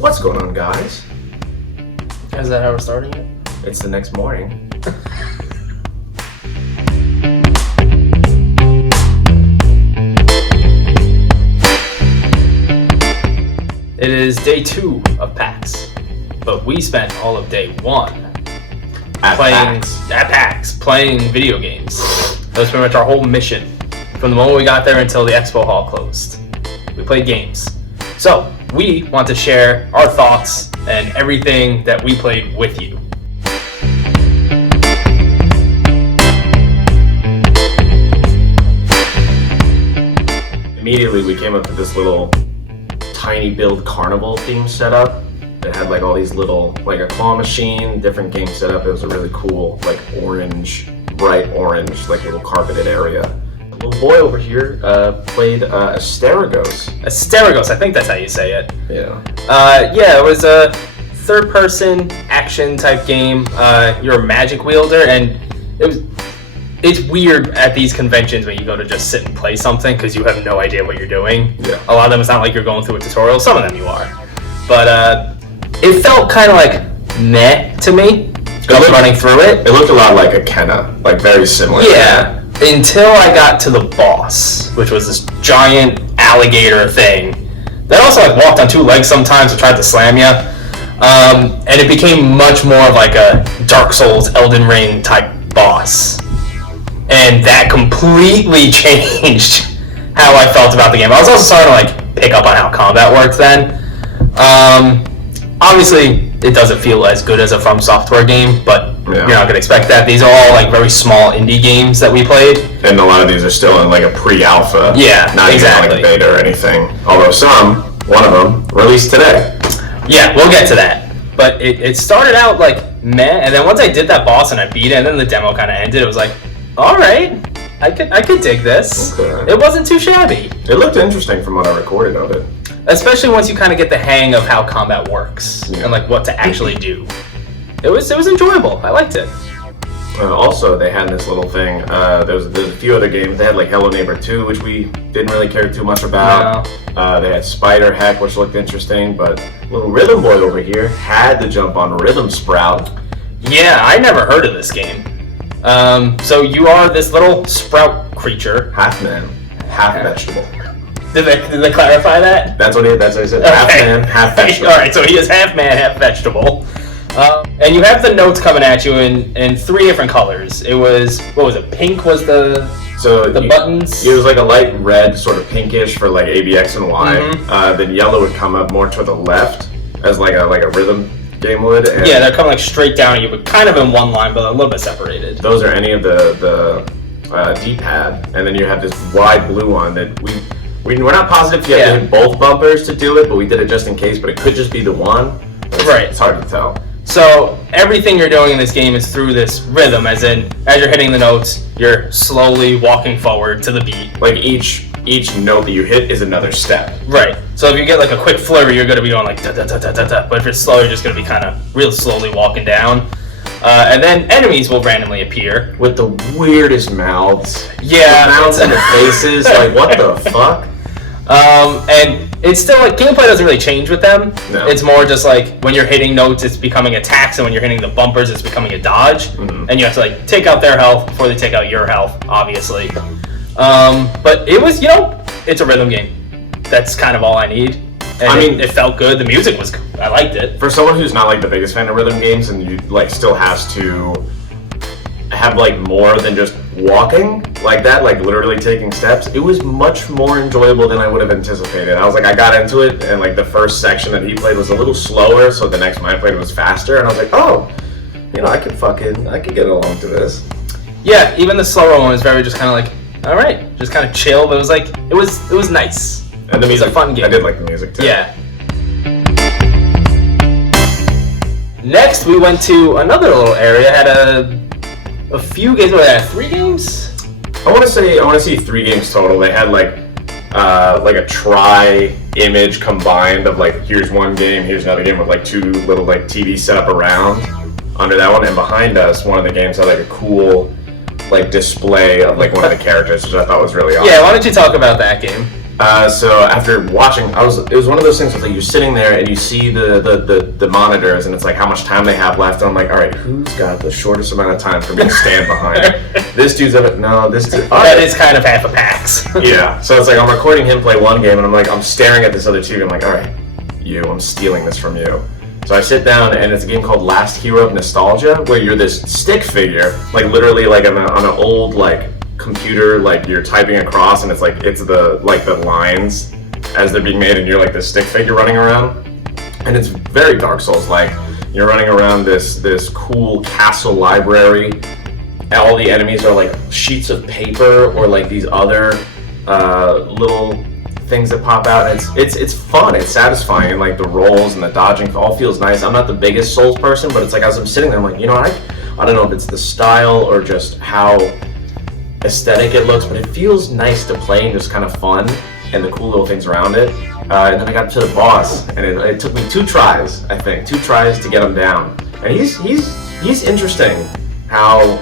What's going on, guys? Is that how we're starting it? It's the next morning. It is day 2 of PAX, but we spent all of day 1 At PAX playing video games. That was pretty much our whole mission from the moment we got there until the expo hall closed. We played games. So we want to share our thoughts and everything that we played with you. Immediately, we came up to this little tiny build carnival theme setup. It had like all these little, like a claw machine, different game setup. It was a really cool, like bright orange, like little carpeted area. The little boy over here played Asterigos. Asterigos, I think that's how you say it. Yeah. It was a third-person action type game. You're a magic wielder, and it's weird at these conventions when you go to just sit and play something because you have no idea what you're doing. Yeah. A lot of them, it's not like you're going through a tutorial. Some of them you are. But it felt kind of like meh to me. Running through it. It looked a lot like a Kenna, like very similar. Yeah. Until I got to the boss, which was this giant alligator thing that also like walked on 2 legs sometimes and tried to slam you. And it became much more of like a Dark Souls, Elden Ring type boss. And that completely changed how I felt about the game. I was also starting to like pick up on how combat works then. Obviously, it doesn't feel as good as a From Software game, but you're not going to expect that. These are all like very small indie games that we played. And a lot of these are still in like a pre-alpha. Yeah, not exactly. even like beta or anything. Although one of them, released today. Yeah, we'll get to that. But it started out like meh, and then once I did that boss and I beat it, and then the demo kind of ended, it was like, all right, I could dig this. Okay. It wasn't too shabby. It looked interesting from what I recorded of it. Especially once you kind of get the hang of how combat works and like what to actually do. It was enjoyable. I liked it. Also, they had this little thing. There's a few other games. They had like Hello Neighbor 2, which we didn't really care too much about. No. They had Spider Hack, which looked interesting, but little Rhythm Boy over here had to jump on Rhythm Sprout. Yeah, I never heard of this game. So you are this little sprout creature. Half man, half vegetable. Did they clarify that? That's what I said. Okay. Half man, half vegetable. Alright, so he is half man, half vegetable. And you have the notes coming at you in 3 different colors. It was, what was it, pink was the buttons? It was like a light red, sort of pinkish for like A, B, X, and Y. Mm-hmm. Then yellow would come up more to the left as like a rhythm game would. And yeah, they're coming like straight down at you, but kind of in one line, but a little bit separated. Those are any of the D-pad. And then you have this wide blue one that we're not positive if you have to hit both bumpers to do it, but we did it just in case, but it could just be the one. Right. It's hard to tell. So everything you're doing in this game is through this rhythm, as you're hitting the notes, you're slowly walking forward to the beat. Like each note that you hit is another step. Right. So if you get like a quick flurry, you're going to be going like da da da da da da. But if it's slow, you're just going to be kind of real slowly walking down. And then enemies will randomly appear. With the weirdest mouths. Yeah. The mouths and the faces. Like, what the fuck? And it's still like gameplay doesn't really change with them. No. It's more just like when you're hitting notes, it's becoming attacks, and when you're hitting the bumpers, it's becoming a dodge. Mm-hmm. And you have to like take out their health before they take out your health, obviously. But it was, it's a rhythm game. That's kind of all I need. And it felt good. The music was good. I liked it. For someone who's not like the biggest fan of rhythm games, and you like still has to have like more than just walking like that, like literally taking steps, it was much more enjoyable than I would have anticipated. I was like, I got into it, and like the first section that he played was a little slower, so the next one I played was faster, and I was like, oh, I could get along to this. Yeah, even the slower one was very just kind of like, all right, just kind of chill, but it was like, it was nice. And the music, it was a fun game. I did like the music too. Yeah. Next, we went to another little area, had a few games. What, they had 3 games? I want to see 3 games total. They had like a image combined of like, here's one game, here's another game with like 2 little like TV set up around under that one, and behind us, one of the games had like a cool like display of like one of the characters, which I thought was really awesome. Yeah, why don't you talk about that game? So after watching, it was one of those things where like you're sitting there and you see the monitors and it's like how much time they have left. And I'm like, all right, who's got the shortest amount of time for me to stand behind? This dude's up. No, this dude. That is kind of half a PAX. Yeah. So it's like I'm recording him play one game and I'm staring at this other TV. I'm like, all right, I'm stealing this from you. So I sit down and it's a game called Last Hero of Nostalgia where you're this stick figure, like literally like on an old like computer, like you're typing across and it's the lines as they're being made and you're like this stick figure running around. And it's very Dark Souls like. You're running around this cool castle library. All the enemies are like sheets of paper or like these other little things that pop out. It's fun, it's satisfying, and like the rolls and the dodging all feels nice. I'm not the biggest Souls person, but it's like as I'm sitting there, I'm like, I don't know if it's the style or just how aesthetic it looks, but it feels nice to play and just kind of fun and the cool little things around it. And then I got to the boss, and it took me 2 tries, I think, 2 tries to get him down. And he's interesting how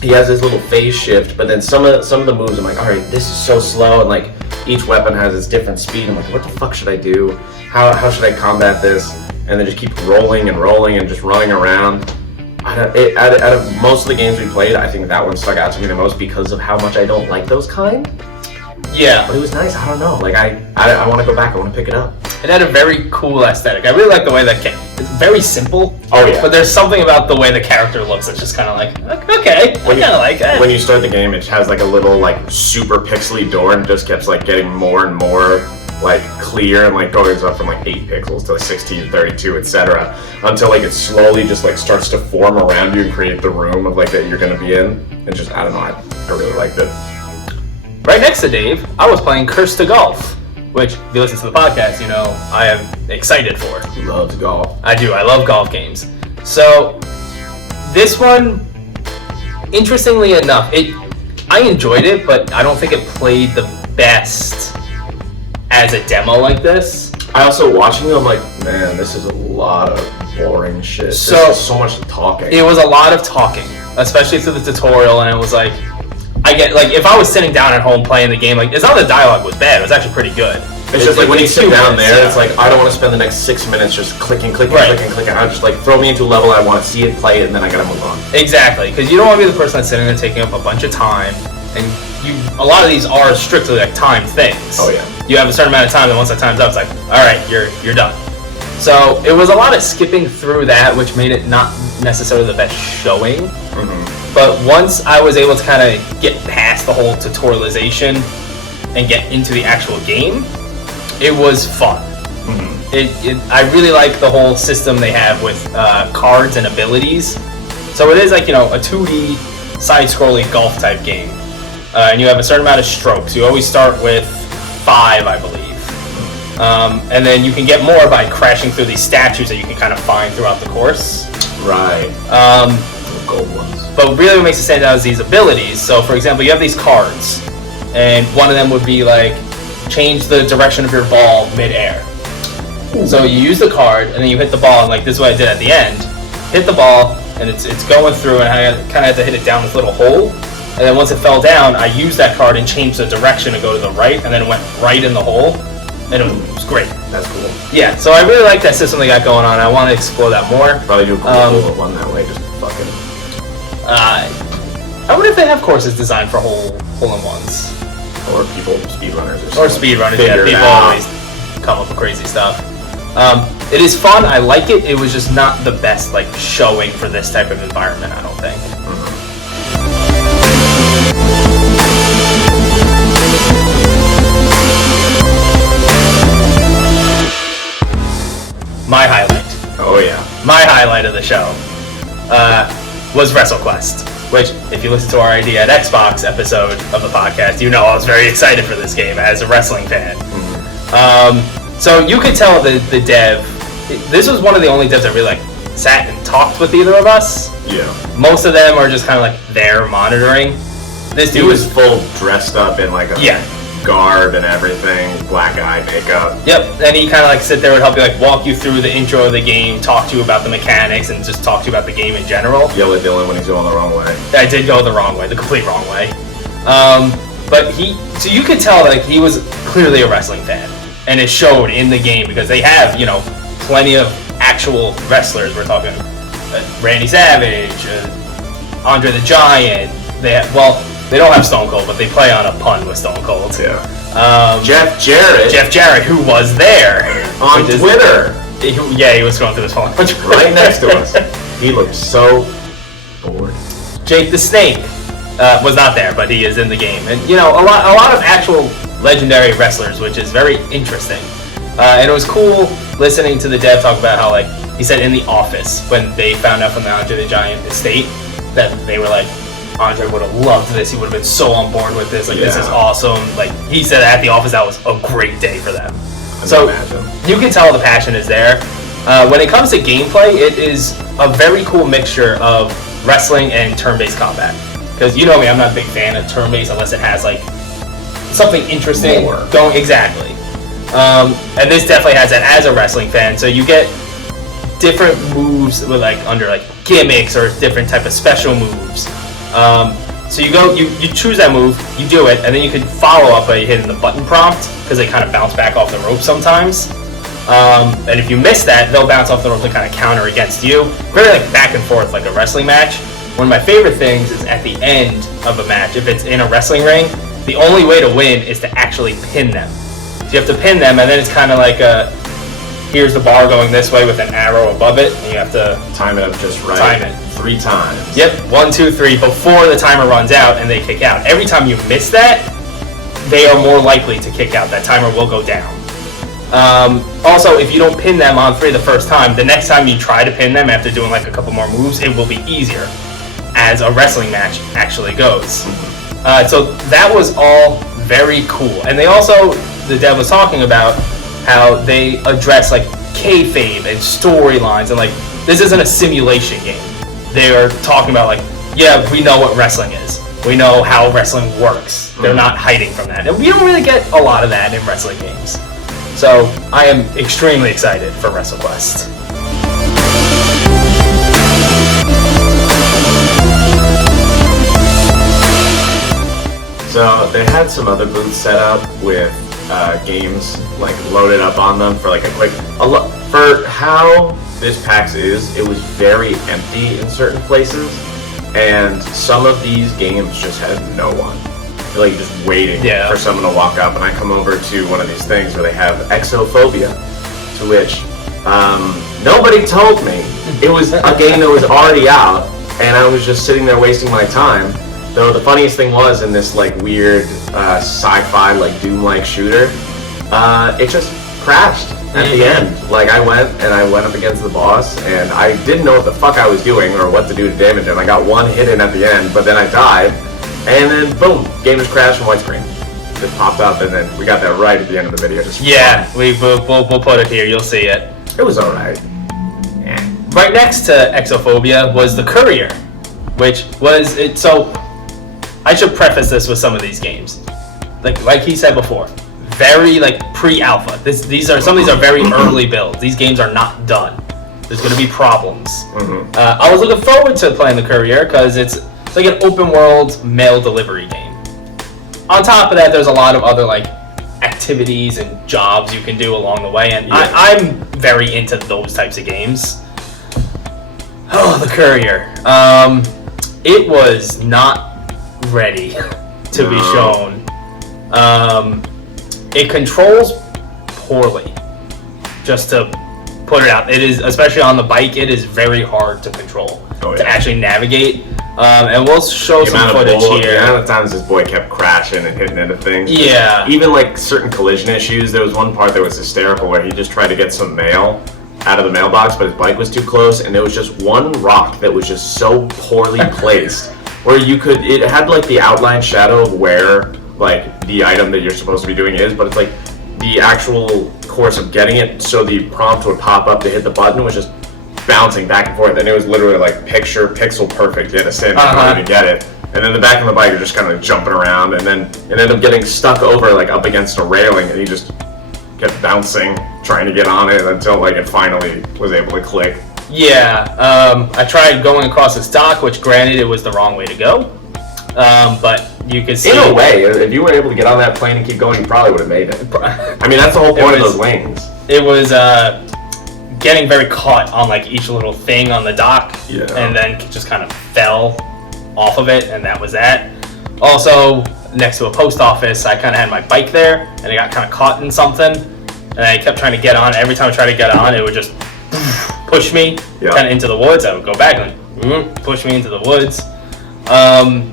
he has this little phase shift, but then some of the moves I'm like, all right, this is so slow, and like each weapon has its different speed. I'm like, what the fuck should I do? How should I combat this? And then just keep rolling and just running around. Out of most of the games we played, I think that one stuck out to me the most because of how much I don't like those kind. Yeah. But it was nice. I don't know. Like I want to go back. I want to pick it up. It had a very cool aesthetic. I really like the way that it's very simple. Oh yeah. But there's something about the way the character looks that's just kind of like, okay, I kind of like that. When you start the game, it has like a little like super pixely door and just keeps like getting more and more like clear and like goes up from like 8 pixels to like 16, 32, etc. Until like it slowly just like starts to form around you and create the room of like that you're gonna be in. And just I don't know, I really liked it. Right next to Dave, I was playing Curse to Golf, which, if you listen to the podcast, you know I am excited for. He loves golf. I do. I love golf games. So, this one, interestingly enough, I enjoyed it, but I don't think it played the best as a demo like this. I also, watching it, I'm like, man, this is a lot of boring shit. This is so much talking. It was a lot of talking, especially through the tutorial, and it was like, I get, like, if I was sitting down at home playing the game, like, it's not the dialogue was bad, it was actually pretty good. It's just like when you sit down there, it's like, I don't want to spend the next 6 minutes just clicking. I just like, throw me into a level, I want to see it, play it, and then I gotta move on. Exactly, because you don't want to be the person that's sitting there taking up a bunch of time, and a lot of these are strictly like time things. Oh yeah. You have a certain amount of time, and once that time's up, it's like, alright, you're done. So, it was a lot of skipping through that, which made it not necessarily the best showing. Mm-hmm. But once I was able to kind of get past the whole tutorialization and get into the actual game, it was fun. Mm-hmm. I really like the whole system they have with cards and abilities. So it is like, a 2D side-scrolling golf type game. And you have a certain amount of strokes. You always start with 5, I believe. And then you can get more by crashing through these statues that you can kind of find throughout the course. Right. Gold ones. But really what makes it stand out is these abilities. So for example, you have these cards, and one of them would be like, change the direction of your ball mid-air. Ooh. So you use the card, and then you hit the ball, and like this is what I did at the end. Hit the ball, and it's going through, and I kind of had to hit it down this little hole. And then once it fell down, I used that card and changed the direction to go to the right, and then it went right in the hole. And it was great. That's cool. Yeah, so I really like that system they got going on. I want to explore that more. Probably do a cool one that way, just fucking... I wonder if they have courses designed for hole-in-ones. Or people, speedrunners or something. Or speedrunners, yeah. People always come up with crazy stuff. It is fun, I like it. It was just not the best, like, showing for this type of environment, I don't think. Mm-hmm. My highlight. Oh yeah. My highlight of the show was Wrestlequest, which, if you listen to our Idea at Xbox episode of the podcast, you know I was very excited for this game as a wrestling fan. Mm-hmm. So you could tell the dev, this was one of the only devs that really like sat and talked with either of us. Yeah. Most of them are just kind of like there monitoring. This dude was full dressed up in like a garb and everything, black eye makeup. Yep, and he kind of like sit there and help you like walk you through the intro of the game, talk to you about the mechanics, and just talk to you about the game in general. Yell at Dylan when he's going the wrong way. I did go the wrong way, the complete wrong way. But so you could tell like he was clearly a wrestling fan, and it showed in the game because they have plenty of actual wrestlers. We're talking Randy Savage, Andre the Giant. They don't have Stone Cold, but they play on a pun with Stone Cold. Yeah. Jeff Jarrett, who was there on Twitter. He was going through his phone. Right next to us. He looked so bored. Jake the Snake was not there, but he is in the game, and a lot of actual legendary wrestlers, which is very interesting. And it was cool listening to the dev talk about how he said in the office when they found out from the Andre the Giant estate that they were like, Andre would have loved this. He would have been so on board with this. This is awesome. He said at the office that was a great day for them. So you can tell the passion is there. When it comes to gameplay, it is a very cool mixture of wrestling and turn-based combat. Because you know me, I'm not a big fan of turn-based unless it has something interesting going. Exactly. And this definitely has that as a wrestling fan. So you get different moves with under gimmicks or different type of special moves. So you choose that move, you do it, and then you can follow up by hitting the button prompt because they kind of bounce back off the rope sometimes. And if you miss that, they'll bounce off the rope to kind of counter against you. Very back and forth like a wrestling match. One of my favorite things is at the end of a match, if it's in a wrestling ring, the only way to win is to actually pin them. So you have to pin them, and then it's kind of like here's the bar going this way with an arrow above it, and you have to time it up just right. Time it 3 times. Yep, 1, 2, 3 before the timer runs out and they kick out. Every time you miss that, they are more likely to kick out. That timer will go down. Also, if you don't pin them on 3 the first time, the next time you try to pin them after doing a couple more moves, it will be easier, as a wrestling match actually goes. So that was all very cool. And they also, the dev was talking about how they address kayfabe and storylines, and this isn't a simulation game. They are talking about we know what wrestling is. We know how wrestling works. They're not hiding from that. And we don't really get a lot of that in wrestling games. So I am extremely excited for Wrestlequest. So they had some other booths set up with games loaded up on them for for how this PAX is. It was very empty in certain places, and some of these games just had no one. Just waiting for someone to walk up. And I come over to one of these things where they have Exophobia, to which nobody told me it was a game that was already out, and I was just sitting there wasting my time. Though the funniest thing was, in this weird sci-fi Doom-like shooter, it just crashed at the end. I went up against the boss, and I didn't know what the fuck I was doing or what to do to damage him. I got one hit in at the end, but then I died, and then boom, game just crashed from widescreen. It popped up, and then we got that right at the end of the video. We'll put it here. You'll see it. It was alright. Right next to Exophobia was the Courier, which was it. So I should preface this with some of these games, like he said before, very pre-alpha. Some of these are very early builds. These games are not done. There's going to be problems. I was looking forward to playing the Courier because it's an open world mail delivery game. On top of that, there's a lot of other activities and jobs you can do along the way, and I'm very into those types of games. Oh, the Courier. It was not ready to be shown. It controls poorly, just to put it out. It is, especially on the bike, it is very hard to control, to actually navigate. And we'll show some footage here. The amount of times this boy kept crashing and hitting into things. Yeah. Even certain collision issues. There was one part that was hysterical where he just tried to get some mail out of the mailbox, but his bike was too close, and there was just one rock that was just so poorly placed where it had the outline shadow of where the item that you're supposed to be doing is, but it's the actual course of getting it, so the prompt would pop up to hit the button was just bouncing back and forth, and it was literally pixel perfect. You had to stand there to get it, and then the back of the bike you're just kind of jumping around, and then it ended up getting stuck over up against a railing, and he just kept bouncing trying to get on it until it finally was able to click. I tried going across this dock, which granted it was the wrong way to go, but you could see. In a way, if you were able to get on that plane and keep going, you probably would have made it. I mean, that's the whole point of those lanes. It was getting very caught on like each little thing on the dock, and then just kind of fell off of it, and that was that. Also, next to a post office, I kind of had my bike there, and it got kind of caught in something, and I kept trying to get on. Every time I tried to get on, it would just push me kind of into the woods. I would go back and push me into the woods. I'm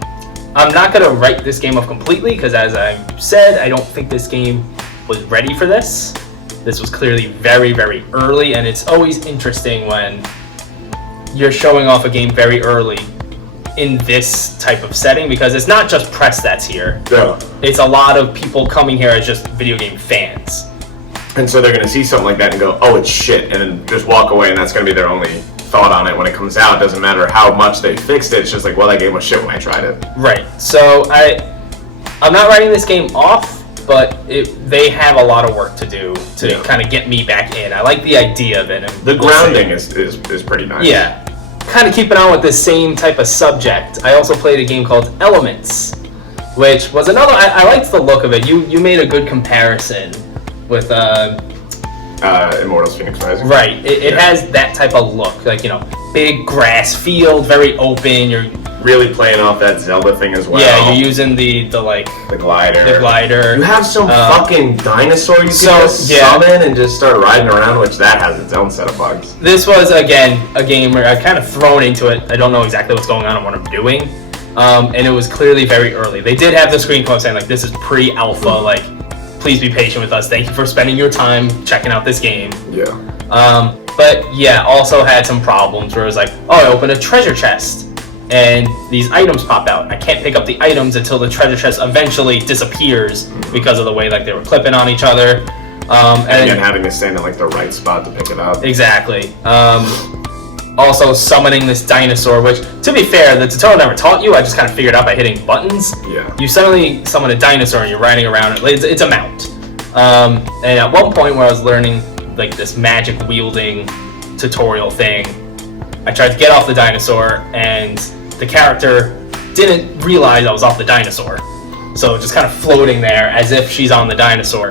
not going to write this game off completely, because as I said, I don't think this game was ready for this. This was clearly very, very early, and it's always interesting when you're showing off a game very early in this type of setting, because it's not just press that's here. Yeah. It's a lot of people coming here as just video game fans. And so they're going to see something like that and go, oh, it's shit, and then just walk away, and that's going to be their only thought on it when it comes out. It doesn't matter how much they fixed it, it's just like, well, that game was shit when I tried it. Right. So I'm not writing this game off, but they have a lot of work to do to kind of get me back in. I like the idea of it. And the grounding is pretty nice. Yeah. Kind of keeping on with the same type of subject, I also played a game called Elements, which was another. I liked the look of it. You made a good comparison with Immortals Phoenix Rising. Right. It has that type of look, like, big grass field, very open. You're really playing off that Zelda thing as well. Yeah, you're using the glider. The glider. You have some fucking dinosaur you can just summon and just start riding around, which that has its own set of bugs. This was, again, a game where I kind of thrown into it. I don't know exactly what's going on and what I'm doing. And it was clearly very early. They did have the screen close saying, like, this is pre-alpha, like, please be patient with us. Thank you for spending your time checking out this game. Yeah. But yeah, also had some problems where it was like, oh, I opened a treasure chest and these items pop out. I can't pick up the items until the treasure chest eventually disappears because of the way like they were clipping on each other. And again, having to stand in like the right spot to pick it up. Exactly. Also summoning this dinosaur, which, to be fair, the tutorial never taught you. I just kind of figured out by hitting buttons. Yeah. You suddenly summon a dinosaur and you're riding around it. It's a mount. And at one point where I was learning like this magic wielding tutorial thing, I tried to get off the dinosaur and the character didn't realize I was off the dinosaur. So just kind of floating there as if she's on the dinosaur.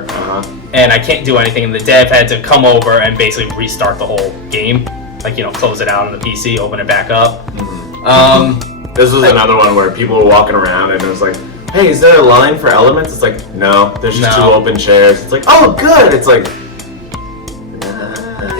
And I can't do anything. And the dev had to come over and basically restart the whole game. Like, close it out on the PC, open it back up. This was another one where people were walking around and it was like, hey, is there a line for elements? It's like, no, there's just two open chairs. It's like, oh, good. It's like...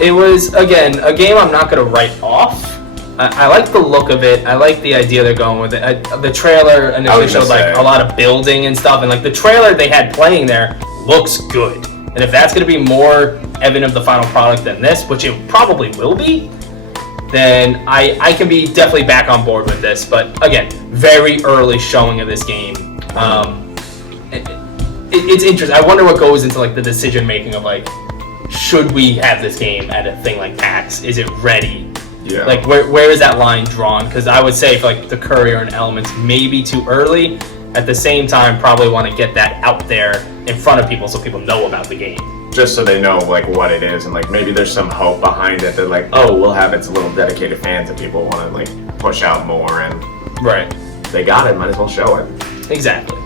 It was, again, a game I'm not going to write off. I like the look of it. I like the idea they're going with it. The trailer initially showed like a lot of building and stuff. And like the trailer they had playing there looks good. And if that's going to be more evident of the final product than this, which it probably will be, then I can be definitely back on board with this. But again, very early showing of this game. It's interesting. I wonder what goes into like the decision making of like, should we have this game at a thing like PAX? Is it ready? Yeah. Like where is that line drawn? Because I would say for like the Courier and Elements, maybe too early. At the same time, probably want to get that out there in front of people so people know about the game. Just so they know like what it is and like maybe there's some hope behind it that like, oh, we'll have its little dedicated fans that people want to like push out more and right. They got it, might as well show it. Exactly.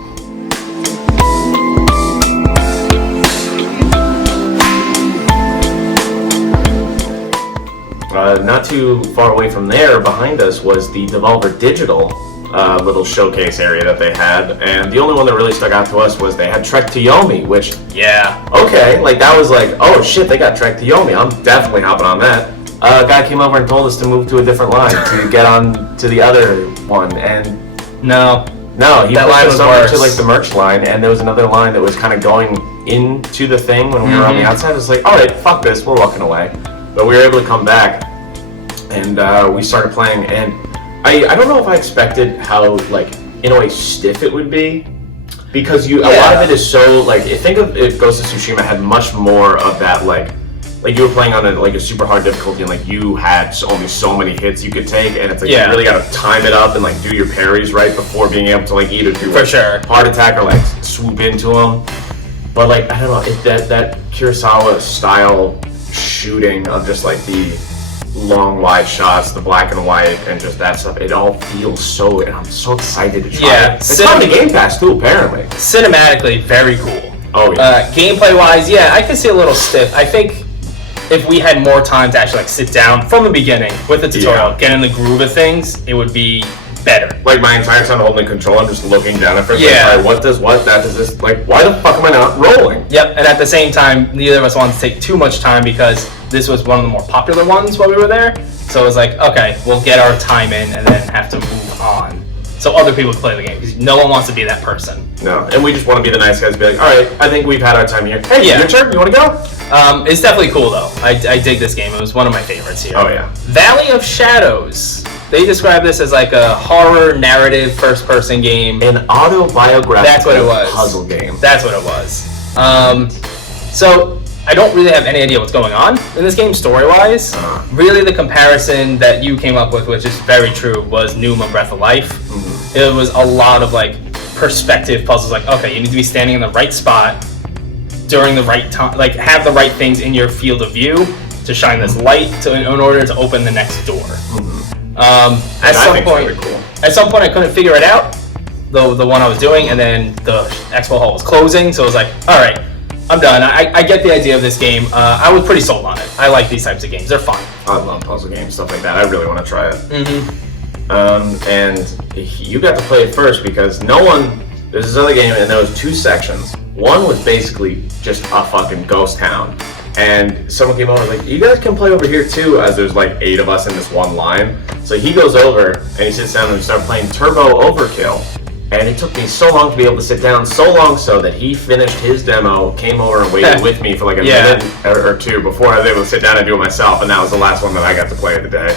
Not too far away from there, behind us, was the Devolver Digital little showcase area that they had, and the only one that really stuck out to us was they had Trek to Yomi, which, okay, like that was like, oh shit, they got Trek to Yomi, I'm definitely hopping on that. A guy came over and told us to move to a different line, to get on to the other one, and no, he pushed us over to like the merch line, and there was another line that was kind of going into the thing when we were on the outside. It was like, alright, fuck this, we're walking away. But we were able to come back, and we started playing, and I don't know if I expected how, like, in a way, stiff it would be, because a lot of it is so, like, think of it, Ghost of Tsushima had much more of that, like you were playing on a super hard difficulty, and, like, you had only so many hits you could take, and it's like, you really gotta time it up and, like, do your parries right before being able to, like, either do, like, hard attack or, like, swoop into them. But, like, I don't know, that Kurosawa style shooting of just like the long wide shots, the black and white, and just that stuff. It all feels so, and I'm so excited to try it. It's on the Game Pass too, apparently. Cinematically, very cool. Oh yeah. Gameplay-wise, yeah, I can see a little stiff. I think if we had more time to actually like sit down from the beginning with the tutorial, get in the groove of things, it would be better. Like my entire time holding the control, I'm just looking down at first. Yeah. Like, all right, what does what? That does this? Like, why the fuck am I not rolling? Yep, and at the same time, neither of us wanted to take too much time because this was one of the more popular ones while we were there. So it was like, okay, we'll get our time in and then have to move on. So other people would play the game because no one wants to be that person. No, and we just want to be the nice guys and be like, all right, I think we've had our time here. Hey, your turn. You want to go? It's definitely cool though. I dig this game. It was one of my favorites here. Oh yeah. Valley of Shadows. They describe this as like a horror narrative first-person game. An autobiographical That's what it was. Puzzle game. That's what it was. So I don't really have any idea what's going on in this game story-wise. Really, the comparison that you came up with, which is very true, was Numa Breath of Life. Mm-hmm. It was a lot of like perspective puzzles. Like, okay, you need to be standing in the right spot during the right time, like have the right things in your field of view to shine this light in order to open the next door. Mm-hmm. At some point, I couldn't figure it out, the one I was doing, and then the expo hall was closing, so I was like, all right, I'm done. I get the idea of this game. I was pretty sold on it. I like these types of games. They're fun. I love puzzle games, stuff like that. I really want to try it. Mm-hmm. And you got to play it first because there's this other game, and there was two sections. One was basically just a fucking ghost town. And someone came over and was like, you guys can play over here too, as there's like 8 of us in this one line. So he goes over and he sits down and we start playing Turbo Overkill. And it took me so long to be able to sit down, so long so that he finished his demo, came over and waited with me for like a minute or two before I was able to sit down and do it myself, and that was the last one that I got to play of the day.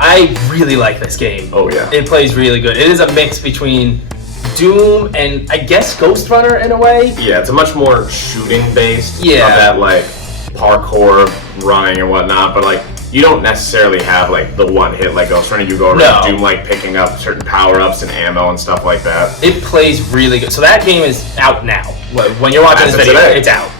I really like this game. Oh yeah. It plays really good. It is a mix between Doom and I guess Ghost Runner in a way. Yeah, it's a much more shooting based. Yeah. Not that like parkour, running and whatnot, but like you don't necessarily have like the one hit like Ghost Runner. You go around Doom like picking up certain power ups and ammo and stuff like that. It plays really good. So that game is out now. When you're watching this video, it's out.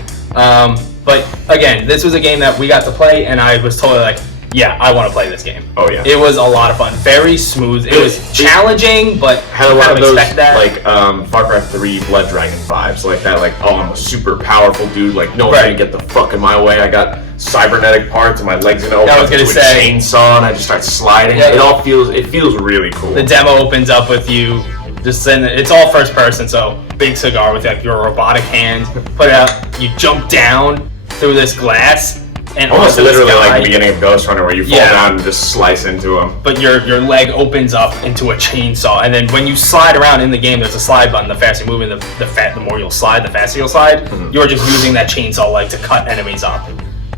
But again, this was a game that we got to play, and I was totally like, yeah, I want to play this game. Oh yeah. It was a lot of fun. Very smooth. It was challenging, but had a lot of those like Far Cry 3 Blood Dragon vibes, like that. Like, oh, I'm a super powerful dude. Like, no one's gonna get the fuck in my way. I got cybernetic parts, and my legs gonna open up to a chainsaw, and I just start sliding. Yeah. It feels really cool. The demo opens up with you just saying that it's all first person, so big cigar with like your robotic hand. Put it out. You jump down through this glass. And almost literally like the beginning of Ghost Runner, where you fall down and just slice into him. But your leg opens up into a chainsaw, and then when you slide around in the game, there's a slide button. The faster you move, the more you'll slide, the faster you'll slide. Mm-hmm. You're just using that chainsaw leg to cut enemies up.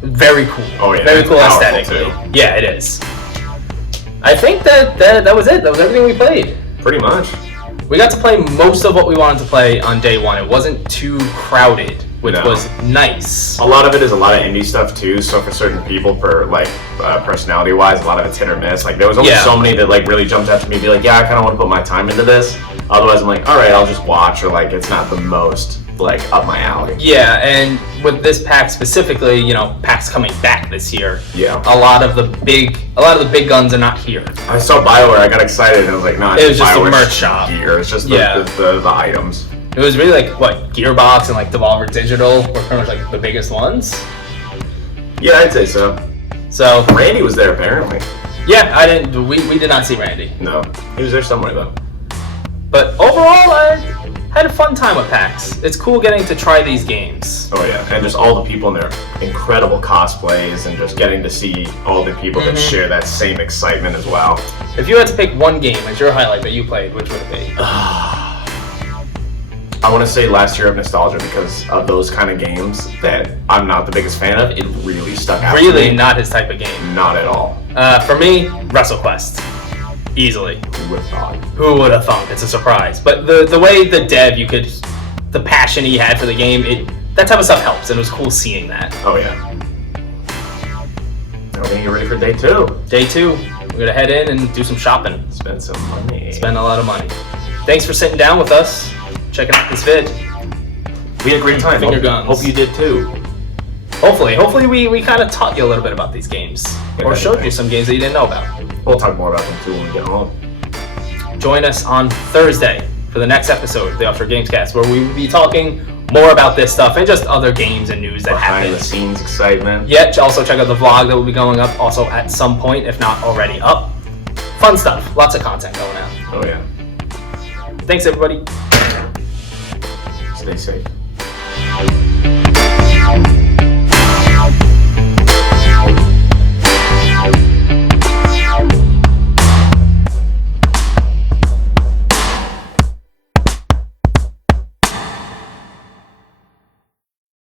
Very cool. Oh yeah, very cool aesthetically. Yeah, it is. I think that was it. That was everything we played. Pretty much. We got to play most of what we wanted to play on day one. It wasn't too crowded, which was nice. A lot of it is a lot of indie stuff too, so for certain people, for like personality wise, a lot of it's hit or miss. Like there was only so many that like really jumped out to me and be like, yeah, I kind of want to put my time into this. Otherwise I'm like, all right, I'll just watch, or like it's not the most like up my alley. Yeah, and with this PAX specifically, you know, PAX coming back this year. Yeah. A lot of the big guns are not here. I saw BioWare, I got excited, and I was like, no, it was just a merch shop. Gear. It's just the items. It was really like what Gearbox and like Devolver Digital were pretty much like the biggest ones. Yeah, I'd say so. So Randy was there apparently. Yeah, we did not see Randy. No, he was there somewhere though. But overall, I had a fun time with PAX. It's cool getting to try these games. Oh yeah, and just all the people in their incredible cosplays, and just getting to see all the people that share that same excitement as well. If you had to pick one game as your highlight that you played, which would it be? I want to say Last Year of Nostalgia, because of those kind of games that I'm not the biggest fan of. It really stuck out to me. Really not his type of game. Not at all. For me, Wrestlequest. Easily. Who would have thought? Who would have thought? It's a surprise. But the way the dev, the passion he had for the game, that type of stuff helps, and it was cool seeing that. Oh yeah. Now we're gonna get ready for day 2. Day 2. We're gonna head in and do some shopping. Spend some money. Spend a lot of money. Thanks for sitting down with us, checking out this vid. We had a great time. Finger guns. Hope you did too. Hopefully we kind of taught you a little bit about these games, or showed you some games that you didn't know about. We'll talk more about them too when we get home. Join us on Thursday for the next episode of the Offshore Gamescast, where we will be talking more about this stuff and just other games and news that happen. Behind the scenes excitement. Yeah, also check out the vlog that will be going up also at some point, if not already up. Fun stuff. Lots of content going out. Oh yeah. Thanks, everybody. Stay safe.